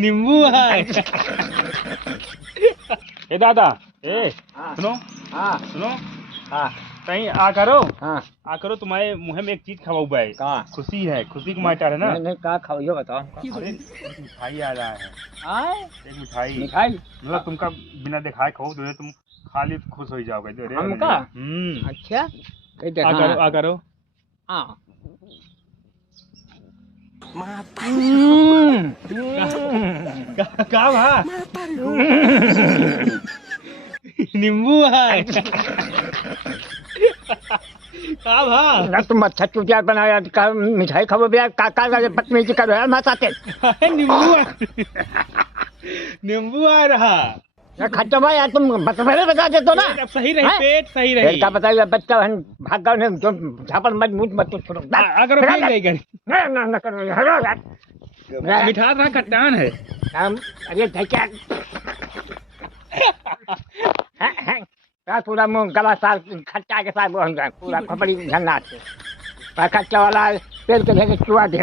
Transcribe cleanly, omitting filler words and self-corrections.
नींबू है। ए दादा, हाँ। सुनो हाँ सुनो, हाँ कहीं आ करो, हाँ आ करो, तुम्हारे मुँह में एक चीज खवा हुआ है। का खुशी है, खुशी का मैटर है ना। नहीं का खाओ ये बताओ हमको। अरे एक मिठाई आ रहा है, आए एक मिठाई। मिठाई मतलब तुमका बिना दिखाए खाओ तो तुम खाली खुश हो जाओगे। दे रहे हो हमका? नहीं? अच्छा कहीं आ देखा करो, आ करो। हाँ का भा नींबू है। का भा ना तुम अच्छा चुटिया बनाया का मिठाई खाओ भैया काका पत्नी जी करो यार मत आते नींबू नींबू आ रहा। ना खट्टा भाई यार तुम पहले बता दे तो ना पेट अब सही रही, हैं? पेट सही फिर रही। क्या बताइए बच्चा बहन भाग गए ने जो झापड़ मत मुझ मत छोड़ो आ करो, फिर गई गई। ना ना ना करो हेलो यार मिठास ना खट्टान है। हम अरे क्या है का पूरा मुंह गला साल खट्टा के साथ बोल रहा पूरा खपड़ी झन्ना से खट्टा वाला पेड़ के लेके चुआ दे